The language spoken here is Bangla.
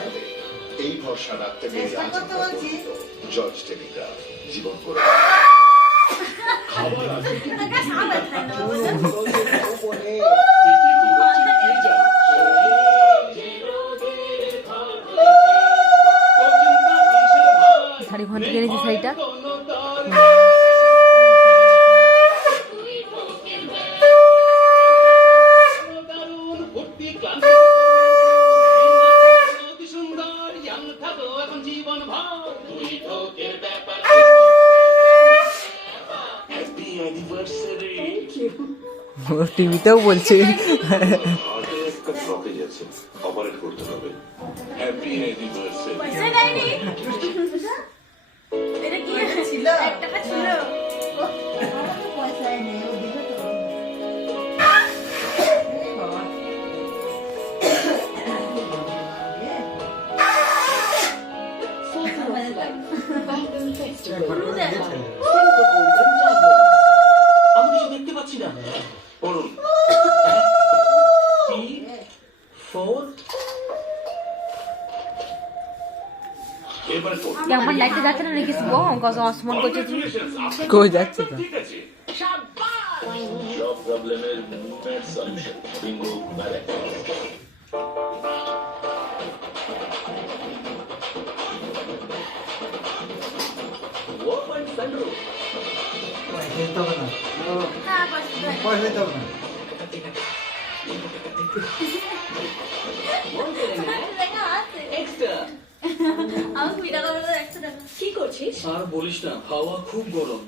দেখাবে এই ভরসা রাখতে পেরে জর্জ টেলিগ্রাফ জীবন করে খাবার আছে শাড়ি ঘন্টা কিনেছি শাড়িটা টিভিতেও বলছে অপারেট করতে হবে হ্যাপি অ্যানিভার্সারি পয়সা দেয়নি এটা কি ছিল 1 টাকা ছিল পয়সা নেই ও দিবে তো আমি কিছু দেখতে পাচ্ছি না পড়ুন এবার পড়ুন কেমন লাইটে যাচ্ছে না নাকি শুভ কত অসমান করছে তুমি কই যাচ্ছে তো ঠিক আছে জব প্রবলেমের movement solution Bingo marriage open sunroof extra আমি ভিডিও করে 100 টাকা কি করছিস আর বলিস না হাওয়া খুব গরম